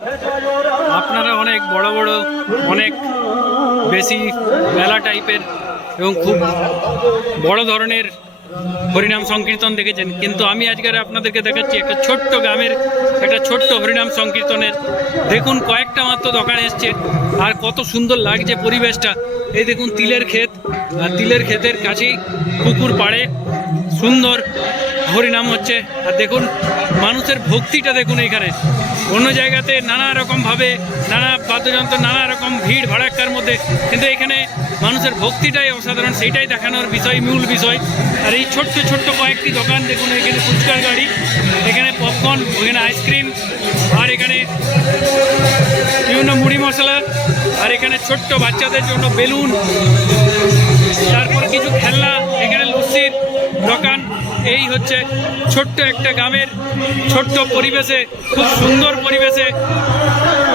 আপনারা অনেক বড় বড়, অনেক বেশি মেলা টাইপের এবং খুব বড় ধরনের হরিনাম সংকীর্তন দেখেছেন। কিন্তু আমি আজকের আপনাদেরকে দেখাচ্ছি একটা ছোট্ট গ্রামের, একটা ছোট্ট হরিনাম সংকীর্তনের। দেখুন, কয়েকটা মাত্র দোকান এসছে। আর কত সুন্দর লাগছে পরিবেশটা। এই দেখুন, তিলের ক্ষেত। আর তিলের ক্ষেতের কাছেই পুকুর পাড়ে। সুন্দর। হরিনাম হচ্ছে। আর দেখুন, মানুষের ভক্তিটা দেখুন এখানে। অন্য জায়গাতে নানা রকমভাবে নানা বাদ্যযন্ত্র, নানা রকম ভিড় ভাড়াক্কার মধ্যে। কিন্তু এখানে মানুষের ভক্তিটাই অসাধারণ, সেইটাই দেখানোর বিষয়, মূল বিষয়। আর এই ছোট্ট ছোট্ট কয়েকটি দোকান দেখুন, এখানে ফুচকার গাড়ি, এখানে পপকর্ন এখানে আইসক্রিম আর এখানে বিভিন্ন মুড়ি মশলা, আর এখানে ছোট্ট বাচ্চাদের জন্য বেলুন। হচ্ছে ছোট্ট একটা গ্রামের ছোট্ট পরিবেশে, খুব সুন্দর পরিবেশে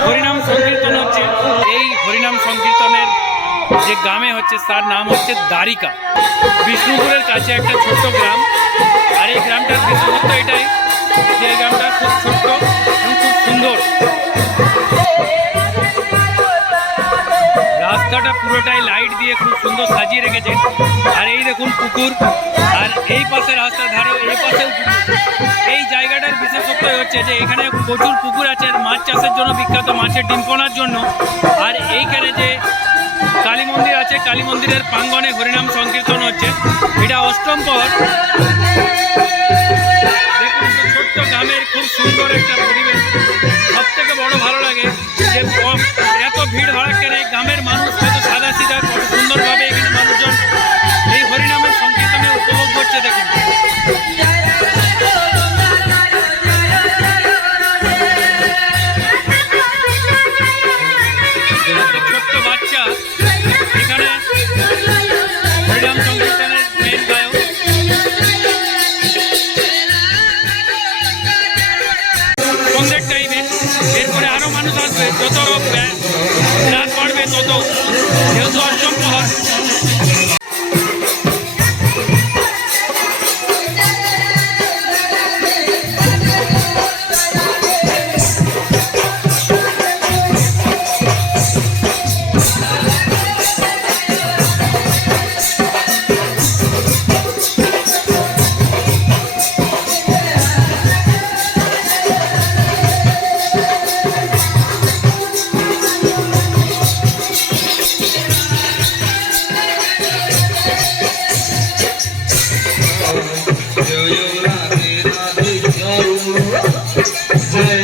হরিনাম সংকীর্তন হচ্ছে। এই হরিনাম সংকীর্তনের যে গ্রামে হচ্ছে, তার নাম হচ্ছে দ্বারিকা। বিষ্ণুপুরের কাছে একটা ছোট্ট গ্রাম। আর এই গ্রামটার বিশেষত্ব এটাই যে গ্রামটা খুব ছোট্ট এবং খুব সুন্দর। পুরোটাই লাইট দিয়ে খুব সুন্দর সাজিয়ে রেখেছে আর এই দেখুন পুকুর, আর এই পাশে রাস্তার ধারে এই পাশেও এই জায়গাটার বিশেষত্ব হচ্ছে যে এখানে প্রচুর পুকুর আছে মাছ চাষের জন্য বিখ্যাত মাছের ডিম পোনার জন্য। আর এইখানে যে কালী মন্দির আছে, কালী মন্দিরের প্রাঙ্গনে হরিনাম সংকীর্তন হচ্ছে। এটা অষ্টম পর ছোট্ট গ্রামের খুব সুন্দর একটা পরিবেশ। সব থেকে বড় ভালো লাগে যে এত ভিড় ভাড়াক্কের এই গ্রামের Zero, zero.